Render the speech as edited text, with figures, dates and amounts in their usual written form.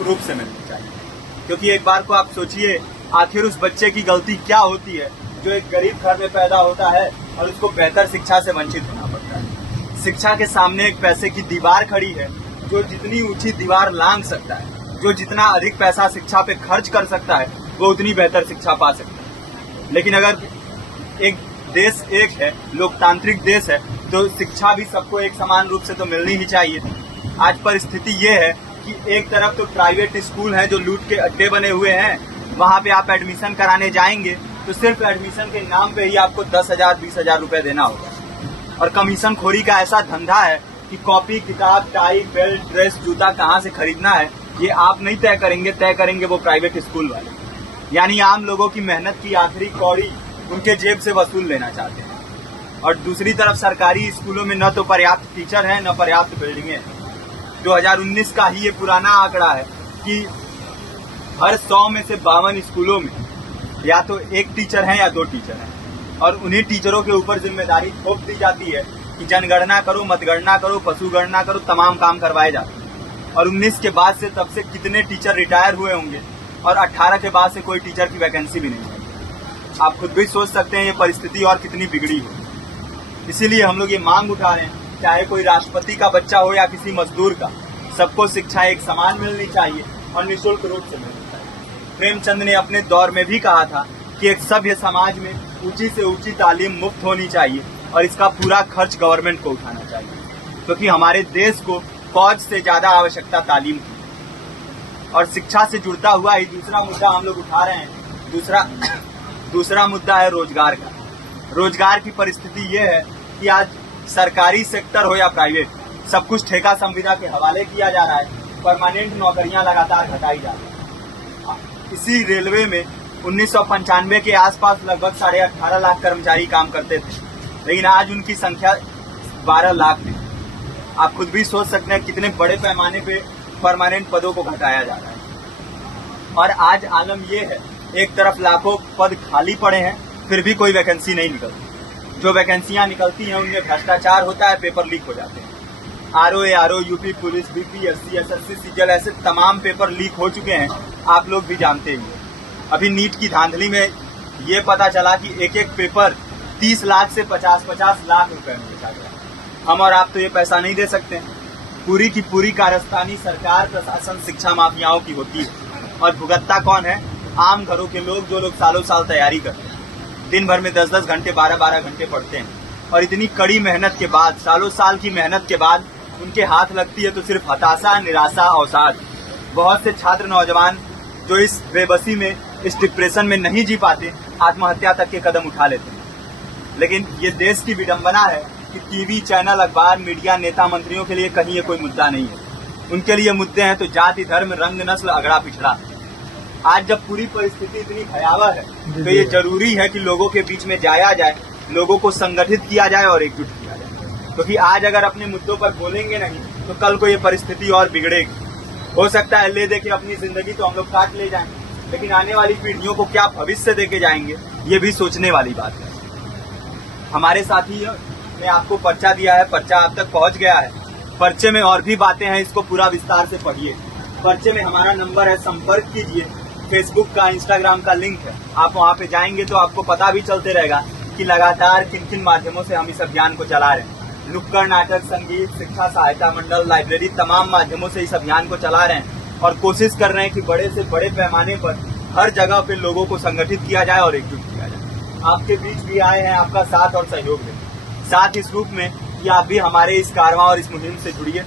निःशुल्क रूप से मिलनी चाहिए। क्योंकि एक बार को आप सोचिए, आखिर उस बच्चे की गलती क्या होती है जो एक गरीब घर में पैदा होता है और उसको बेहतर शिक्षा से वंचित होना पड़ता है। शिक्षा के सामने एक पैसे की दीवार खड़ी है, जो जितनी ऊंची दीवार लांघ सकता है, जो जितना अधिक पैसा शिक्षा पे खर्च कर सकता है, वो उतनी बेहतर शिक्षा पा सकता है। लेकिन अगर एक देश एक है, लोकतांत्रिक देश है, तो शिक्षा भी सबको एक समान रूप से तो मिलनी ही चाहिए। आज परिस्थिति ये है कि एक तरफ तो प्राइवेट स्कूल हैं जो लूट के अड्डे बने हुए हैं, वहां पे आप एडमिशन कराने जाएंगे तो सिर्फ एडमिशन के नाम पे ही आपको 10,000 20,000 रुपए देना होगा। और कमीशन खोरी का ऐसा धंधा है कि कॉपी, किताब, टाई, बेल्ट, ड्रेस, जूता कहाँ से खरीदना है ये आप नहीं तय करेंगे वो प्राइवेट स्कूल वाले। यानी आम लोगों की मेहनत की आखिरी कौड़ी उनके जेब से वसूल लेना चाहते हैं। और दूसरी तरफ सरकारी स्कूलों में न तो पर्याप्त टीचर हैं, न पर्याप्त बिल्डिंगें हैं। 2019 का ही ये पुराना आंकड़ा है कि हर 100 में से 52 स्कूलों में या तो एक टीचर है या 2 टीचर हैं। और उन्हीं टीचरों के ऊपर जिम्मेदारी थोप दी जाती है कि जनगणना करो, मतगणना करो, पशुगणना करो, तमाम काम करवाए जाते हैं। और 19 के बाद से तब से कितने टीचर रिटायर हुए होंगे और 18 के बाद से कोई टीचर की वैकेंसी भी नहीं है। आप खुद भी सोच सकते हैं ये परिस्थिति और कितनी बिगड़ी हो। इसीलिए हम लोग ये मांग उठा रहे हैं, चाहे कोई राष्ट्रपति का बच्चा हो या किसी मजदूर का, सबको शिक्षा एक समान मिलनी चाहिए और निःशुल्क रूप से मिलनी चाहिए। प्रेमचंद ने अपने दौर में भी कहा था कि एक सभ्य समाज में ऊंची से ऊंची तालीम मुफ्त होनी चाहिए और इसका पूरा खर्च गवर्नमेंट को उठाना चाहिए, क्योंकि हमारे देश को फौज से ज्यादा आवश्यकता तालीम की। और शिक्षा से जुड़ता हुआ ही दूसरा मुद्दा हम लोग उठा रहे हैं। दूसरा मुद्दा है रोजगार का। रोजगार की परिस्थिति ये है कि आज सरकारी सेक्टर हो या प्राइवेट, सब कुछ ठेका संविदा के हवाले किया जा रहा है। परमानेंट नौकरियां लगातार घटाई जा रही है। इसी रेलवे में 1995 के आसपास लगभग 18.5 लाख कर्मचारी काम करते थे, लेकिन आज उनकी संख्या 12 लाख है। आप खुद भी सोच सकते हैं कितने बड़े पैमाने पे परमानेंट पदों को घटाया जा रहा है। और आज आलम ये है, एक तरफ लाखों पद खाली पड़े हैं, फिर भी कोई वैकेंसी नहीं निकलती। जो वैकेंसियां निकलती हैं उनमें भ्रष्टाचार होता है, पेपर लीक हो जाते हैं। RO, UP police, BPSC, SSC, CGL, ऐसे तमाम पेपर लीक हो चुके हैं, आप लोग भी जानते ही हैं। अभी नीट की धांधली में ये पता चला कि एक एक पेपर 30 लाख से 50-50 लाख रुपए में बेचा गया। हम और आप तो ये पैसा नहीं दे सकते। पूरी की पूरी कारस्तानी सरकार, प्रशासन, शिक्षा माफियाओं की होती है। और भुगतता कौन है? आम घरों के लोग, जो लोग सालों साल तैयारी करते हैं, दिन भर में 10-10 घंटे, 12-12 घंटे पढ़ते हैं। और इतनी कड़ी मेहनत के बाद, सालों साल की मेहनत के बाद उनके हाथ लगती है तो सिर्फ हताशा, निराशा, अवसाद। बहुत से छात्र नौजवान जो इस बेबसी में, इस डिप्रेशन में नहीं जी पाते, आत्महत्या तक के कदम उठा लेते हैं। लेकिन ये देश की विडंबना है कि टीवी चैनल, अखबार, मीडिया, नेता, मंत्रियों के लिए कहीं ये कोई मुद्दा नहीं है। उनके लिए मुद्दे हैं तो जाति, धर्म, रंग, नस्ल, अगड़ा पिछड़ा। आज जब पूरी परिस्थिति इतनी भयावह है तो ये जरूरी है कि लोगों के बीच में जाया जाए, लोगों को संगठित किया जाए और एकजुट किया जाए। क्योंकि आज अगर अपने मुद्दों पर बोलेंगे नहीं तो कल को ये परिस्थिति और बिगड़ेगी। हो सकता है ले दे के अपनी जिंदगी तो हम लोग काट ले जाएं, लेकिन आने वाली पीढ़ियों को क्या भविष्य देके जाएंगे, ये भी सोचने वाली बात है। हमारे साथी ने आपको पर्चा दिया है, पर्चा आप तक पहुंच गया है। पर्चे में और भी बातें हैं, इसको पूरा विस्तार से पढ़िए। पर्चे में हमारा नंबर है, संपर्क कीजिए। फेसबुक का, इंस्टाग्राम का लिंक है, आप वहां पे जाएंगे तो आपको पता भी चलते रहेगा कि लगातार किन किन माध्यमों से हम इस अभियान को चला रहे हैं। नुक्कड़ नाटक, संगीत, शिक्षा सहायता मंडल, लाइब्रेरी, तमाम माध्यमों से इस अभियान को चला रहे हैं और कोशिश कर रहे हैं कि बड़े से बड़े पैमाने पर हर जगह पे लोगों को संगठित किया जाए और एकजुट किया जाए। आपके बीच भी आए हैं आपका साथ और सहयोग दें, साथ इस रूप में कि आप भी हमारे इस कारवां और इस मुहिम से जुड़िए।